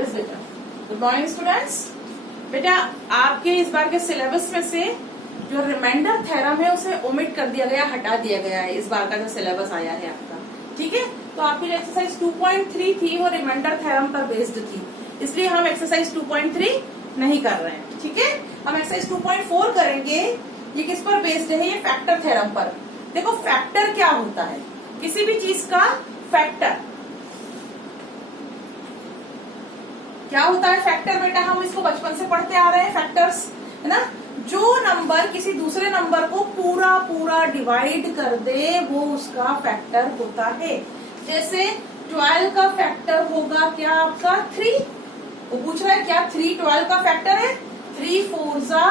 Yes बेटा, good morning students. बेटा आपके इस बार के सिलेबस में से जो रिमाइंडर थ्योरम है उसे ओमिट कर दिया गया, हटा दिया गया है। इस बार का जो सिलेबस आया है आपका, ठीक है। तो आपकी जो एक्सरसाइज 2.3 थी वो रिमाइंडर थ्योरम पर बेस्ड थी, इसलिए हम एक्सरसाइज 2.3 नहीं कर रहे हैं, ठीक है। हम एक्सरसाइज 2.4 करेंगे। ये किस पर बेस्ड है? ये फैक्टर थ्योरम पर। देखो फैक्टर क्या होता है, किसी भी चीज का फैक्टर क्या होता है। फैक्टर बेटा हम इसको बचपन से पढ़ते आ रहे हैं, फैक्टर्स है ना। जो नंबर किसी दूसरे नंबर को पूरा पूरा डिवाइड कर दे वो उसका फैक्टर होता है। जैसे 12 का फैक्टर होगा क्या आपका 3। वो पूछ रहा है क्या 3 12 का फैक्टर है? 3 4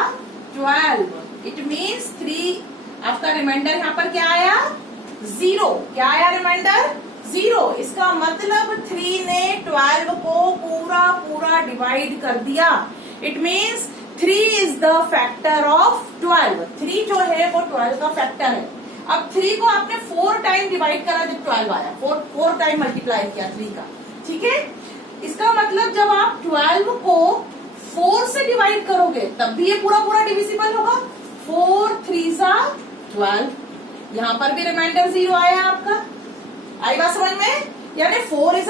12। इट मीन्स 3 आपका रिमाइंडर यहाँ पर क्या आया? 0। क्या आया रिमाइंडर? 0। इसका मतलब 3 ने 12 को पूरा पूरा डिवाइड कर दिया। It means 3 is the factor of 12। 3 जो है वो 12 का फैक्टर है। अब 3 को आपने 4 टाइम डिवाइड करा जब 12 आया, 4 टाइम मल्टीप्लाई किया 3 का, ठीक है। इसका मतलब जब आप 12 को 4 से डिवाइड करोगे तब भी ये पूरा पूरा डिविजिबल होगा। 4 3 12। यहाँ पर भी रिमाइंडर 0 आया आपका। आई बात समझ में? यानी 4 is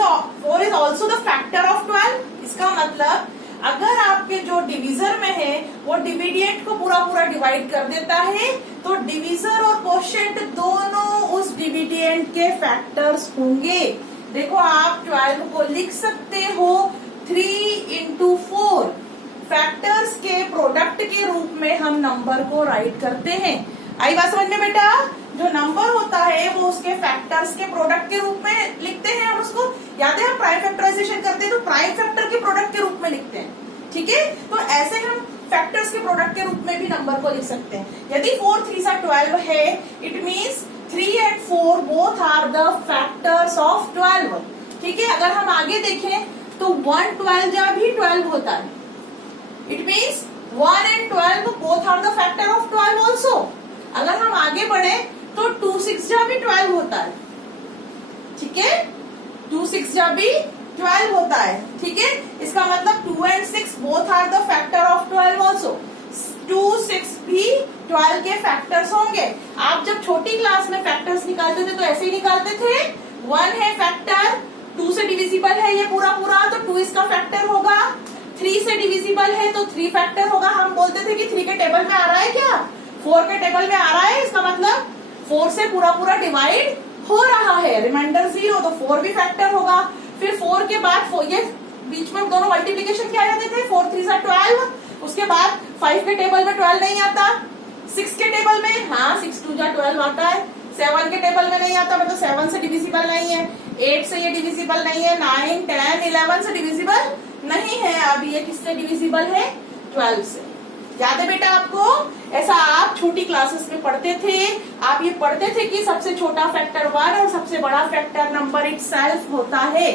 also the factor of 12। इसका मतलब अगर आपके जो डिविजर में है वो डिविडेंट को पूरा पूरा डिवाइड कर देता है तो डिविजर और कोशेंट दोनों उस डिविडेंट के फैक्टर्स होंगे। देखो आप 12 को लिख सकते हो 3 into 4। फैक्टर्स के प्रोडक्ट के रूप में हम नंबर को राइट करते हैं। आई बात समझ में बेटा? जो नंबर होता है वो उसके फैक्टर्स के प्रोडक्ट के रूप में लिखते हैं। हम उसको याद है हम प्राइम फैक्टराइजेशन करते हैं तो प्राइम फैक्टर के प्रोडक्ट के रूप में लिखते हैं, ठीक है। तो ऐसे हम फैक्टर्स के प्रोडक्ट के रूप में भी नंबर को लिख सकते हैं। यदि 4 3 12 है, it means 3 and 4 both are the factors of 12, ठीक है। अगर हम आगे देखें तो 1 12 जा भी 12 होता है। It means 1 and 12 both are the factor of 12 also. अगर हम आगे बढ़े तो 2 6 जा भी 12 होता है, ठीक है। 2 6 जा भी 12 होता है, ठीक है। इसका मतलब 2 and 6 both are the factor of 12 also. 2 6 भी 12 के फैक्टर्स होंगे। आप जब छोटी क्लास में फैक्टर्स निकालते थे तो ऐसे ही निकालते थे। 1 है फैक्टर, 2 से डिविजिबल है ये पूरा पूरा तो 2 इसका फैक्टर होगा। 3 से डिविजिबल है तो 3 फैक्टर होगा। हम बोलते थे कि 3 के टेबल में आ रहा है क्या? 4 के टेबल में आ रहा है। इसका मतलब 4 से पूरा पूरा डिवाइड हो रहा है। रिमाइंडर 0 तो 4 भी फैक्टर होगा। फिर 4 के बाद ये बीच में दोनों मल्टीप्लीकेशन क्या जाते थे? 4 3 12। उसके बाद 5 के टेबल में 12 नहीं आता। 6 के टेबल में हाँ 6 2 12 आता है। 7 के टेबल में नहीं आता, मतलब 7 से डिविजिबल नहीं है। 8 से ये डिविजिबल नहीं है। 9 10 11 से डिविजिबल नहीं है। अब ये किससे डिविजिबल है? 12 से। याद है बेटा आपको? ऐसा आप छोटी क्लासेस में पढ़ते थे। आप ये पढ़ते थे कि सबसे छोटा फैक्टर 1 और सबसे बड़ा फैक्टर नंबर इटसेल्फ होता है।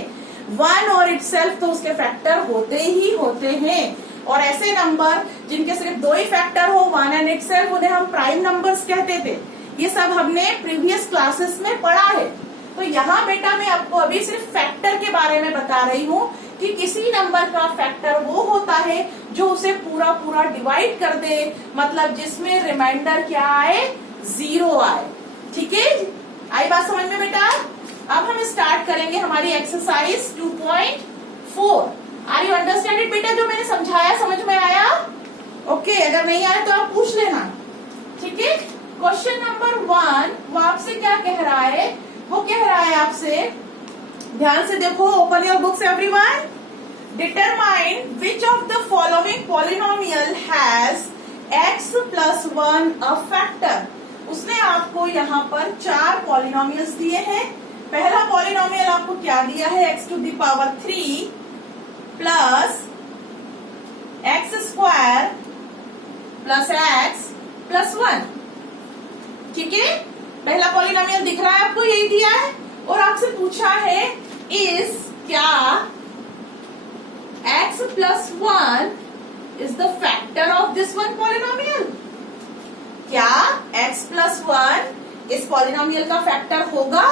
1 और इटसेल्फ तो उसके फैक्टर होते ही होते हैं। और ऐसे नंबर जिनके सिर्फ 2 ही फैक्टर हो, 1 एंड इटसेल्फ, उन्हें हम प्राइम नंबर्स कहते थे। ये सब हमने प्रीवियस क्लासेस में पढ़ा है। तो यहाँ बेटा मैं आपको अभी सिर्फ फैक्टर के बारे में बता रही हूँ कि किसी नंबर का फैक्टर वो होता है जो उसे पूरा पूरा डिवाइड कर दे, मतलब जिसमें रिमाइंडर क्या आए? 0 आए, ठीक है। आई बात समझ में बेटा? अब हम स्टार्ट करेंगे हमारी exercise 2.4। Are you understand it बेटा? जो मैंने समझाया समझ में आया? ओके, अगर नहीं आया तो आप पूछ लेना, ठीक है। क्वेश्चन नंबर 1 वो आपसे क्या कह रहा है? वो कह रहा है आपसे, ध्यान से देखो, open your books everyone. Determine which of the following polynomial has x plus 1 a factor. उसने आपको यहाँ पर 4 पॉलिनोमियल्स दिए हैं। पहला पॉलिनोमियल आपको क्या दिया है? x to the power 3 plus x² plus x plus 1, ठीक है। पहला पॉलिनोमियल दिख रहा है आपको, यही दिया है। और आपसे पूछा है इज क्या x plus 1 is the factor of this one polynomial? क्या x plus 1 इस पॉलिनोमियल का फैक्टर होगा?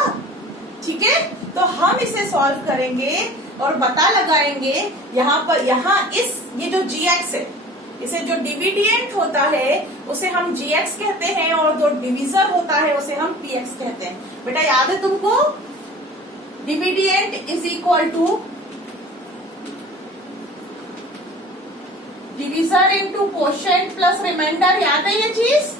ठीक है, तो हम इसे सॉल्व करेंगे और पता लगाएंगे ये जो gx है, इसे जो डिविडियंट होता है उसे हम gx कहते हैं और जो डिविजर होता है उसे हम px कहते हैं। बेटा याद है तुमको, dividend is equal to divisor into quotient plus remainder, याद है ये चीज।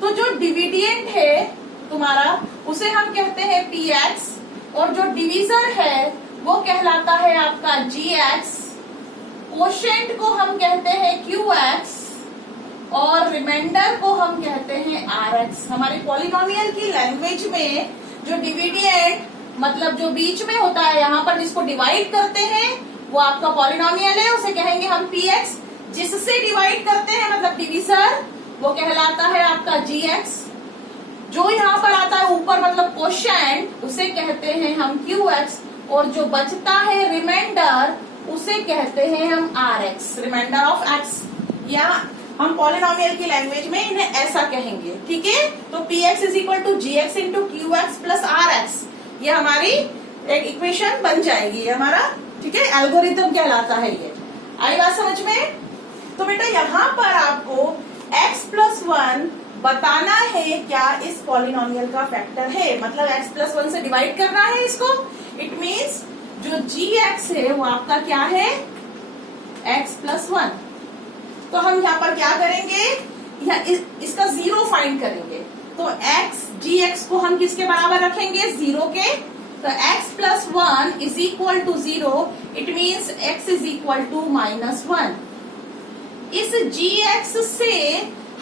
तो जो डिविडियंट है तुम्हारा उसे हम कहते हैं px और जो डिविजर है वो कहलाता है आपका gx, कोशेंट को हम कहते हैं qx और रिमाइंडर को हम कहते हैं rx। हमारे पॉलिनोमियल की लैंग्वेज में जो डिविडियंट मतलब जो बीच में होता है, यहाँ पर जिसको डिवाइड करते हैं वो आपका पॉलिनोमियल है, उसे कहेंगे हम px। जिससे डिवाइड करते हैं मतलब डिविजर, वो कहलाता है आपका gx। जो यहाँ पर आता है ऊपर मतलब कोशेंट, उसे कहते हैं हम qx और जो बचता है रिमाइंडर उसे कहते हैं हम rx, रिमाइंडर ऑफ x। या हम पॉलिनोमियल की लैंग्वेज में इन्हें ऐसा कहेंगे, ठीक है। तो px is equal to gx into qx plus rx, ये हमारी एक इक्वेशन बन जाएगी हमारा, ठीक है। एल्गोरिथम कहलाता है ये। आई बात समझ में। तो बेटा यहाँ पर आपको x प्लस 1 बताना है क्या इस पॉलिनोमियल का फैक्टर है, मतलब x प्लस 1 से डिवाइड करना है इसको। इट मीन्स जो gx है वो आपका क्या है, x प्लस 1। तो हम यहाँ पर क्या करेंगे, इसका जीरो फाइंड करेंगे। तो gx को हम किसके बराबर रखेंगे, जीरो के। तो x plus 1 is equal to 0, it means x is equal to -1। इस gx से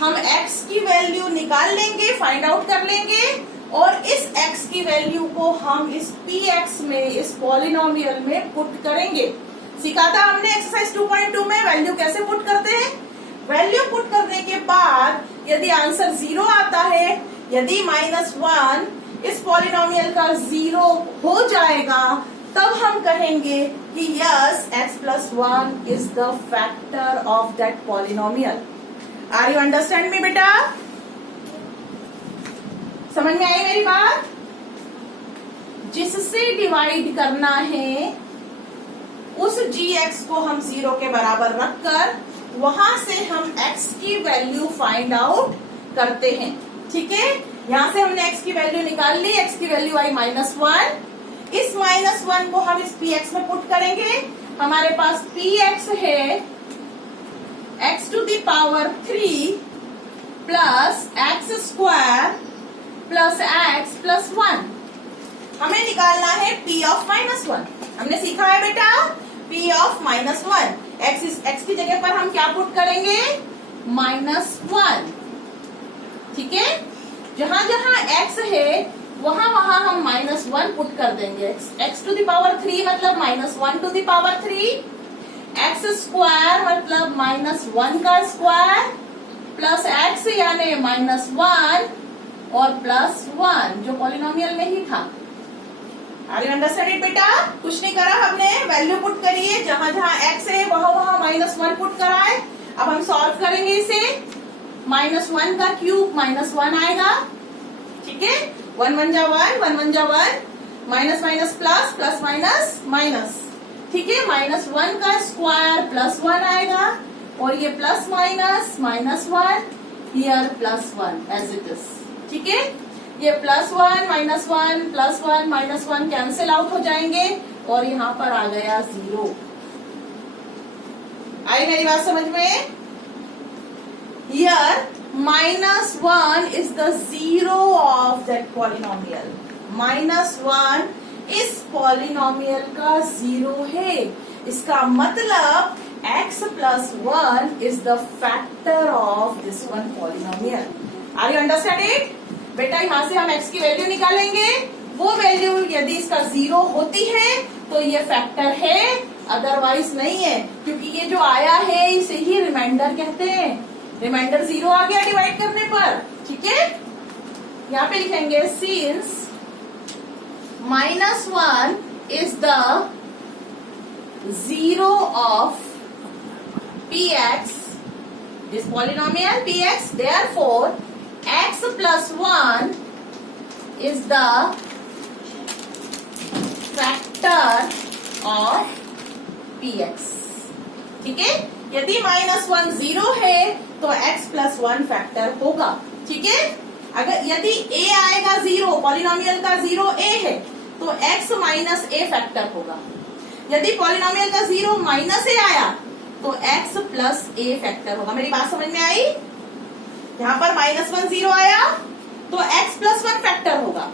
हम x की वैल्यू निकाल लेंगे, फाइंड आउट कर लेंगे और इस x की वैल्यू को हम इस px में, इस पॉलिनोमियल में पुट करेंगे। सीखा था हमने एक्सरसाइज 2.2 में वैल्यू कैसे पुट करते हैं। वैल्यू पुट करने के बाद यदि आंसर 0 आता है, यदि -1 इस पॉलिनोमियल का 0 हो जाएगा, तब हम कहेंगे कि yes x plus 1 is the factor of that polynomial. Are you understand me बेटा, समझ में आई मेरी बात। जिससे डिवाइड करना है उस gx को हम 0 के बराबर रखकर वहां से हम x की वैल्यू फाइंड आउट करते हैं, ठीक है। यहां से हमने x की वैल्यू निकाल ली, x की वैल्यू आई -1। इस -1 को हम इस px में पुट करेंगे। हमारे पास px है x to the power 3 plus x square plus x plus 1। हमें निकालना है p ऑफ -1। हमने सीखा है बेटा p ऑफ -1। x की जगह पर हम क्या पुट करेंगे, -1, ठीक है। जहां जहां x है वहां वहां हम -1 पुट कर देंगे। x टू द पावर 3 मतलब -1 to the power 3, x square मतलब -1 का स्क्वायर प्लस x यानी -1 और प्लस 1 जो पॉलिनोमियल में ही था। आर यू अंडरस्टैंड बेटा। कुछ नहीं करा हमने, वैल्यू पुट करी है, जहां जहां x है वहां वहां -1 पुट करा है। अब हम सॉल्व करेंगे इसे, -1 का क्यूब -1 आएगा, ठीक है। 1 1 जा 1, 1 1 जा 1, minus minus plus, plus minus minus, ठीक है। -1 का स्क्वायर +1 आएगा और ये plus minus -1, here +1 as it is, ठीक है। ये +1 -1 +1 -1 कैंसिल आउट हो जाएंगे और यहाँ पर आ गया 0। आई मेरी बात समझ में। Here -1 is the zero of that polynomial। -1 इस पॉलिनोमियल का 0 है। इसका मतलब x plus 1 is the factor of this one polynomial। Are you understand it? बेटा यहाँ से हम x की वैल्यू निकालेंगे, वो वैल्यू यदि इसका 0 होती है तो ये फैक्टर है, अदरवाइज नहीं है, क्योंकि ये जो आया है इसे ही रिमाइंडर कहते हैं। रिमाइंडर 0 आ गया डिवाइड करने पर, ठीक है। यहाँ पे लिखेंगे since -1 is the zero of px, this polynomial px, therefore x plus 1 is the factor of px। ठीक है, यदि -1 0 है तो x प्लस 1 फैक्टर होगा। ठीक है, अगर यदि a आएगा 0, पॉलिनोमियल का 0 a है तो x माइनस a फैक्टर होगा। यदि पॉलिनोमियल का 0 माइनस a आया तो x प्लस a फैक्टर होगा। मेरी बात समझ में आई? यहाँ पर -1 0 आया तो x प्लस 1 फैक्टर होगा।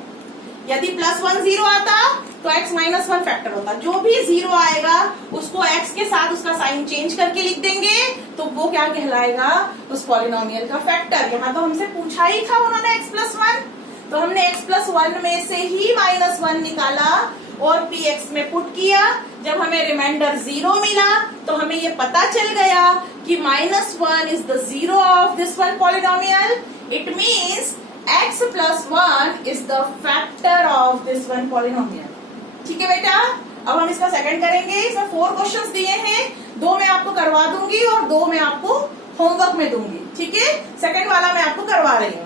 यदि +1 0 आता तो x माइनस 1 फैक्टर होता। जो भी 0 आएगा उसको x के साथ उसका साइन चेंज करके लिख देंगे तो वो क्या कहलाएगा? उस पॉलिनोमियल का फैक्टर। यहाँ तो हमसे पूछा ही था उन्होंने x प्लस 1, तो हमने x प्लस 1 में से ही -1 निकाला और px में पुट किया। जब हमें रिमाइंडर 0 मिला तो हमें ये पता चल गया कि -1 is the 0 of this one polynomial. It means x plus 1 is the factor of this one polynomial. ठीक है बेटा, अब हम इसका सेकंड करेंगे। इसमें 4 क्वेश्चंस दिए हैं, 2 मैं आपको करवा दूंगी और 2 मैं आपको होमवर्क में दूंगी। ठीक है, सेकंड वाला मैं आपको करवा रही हूँ।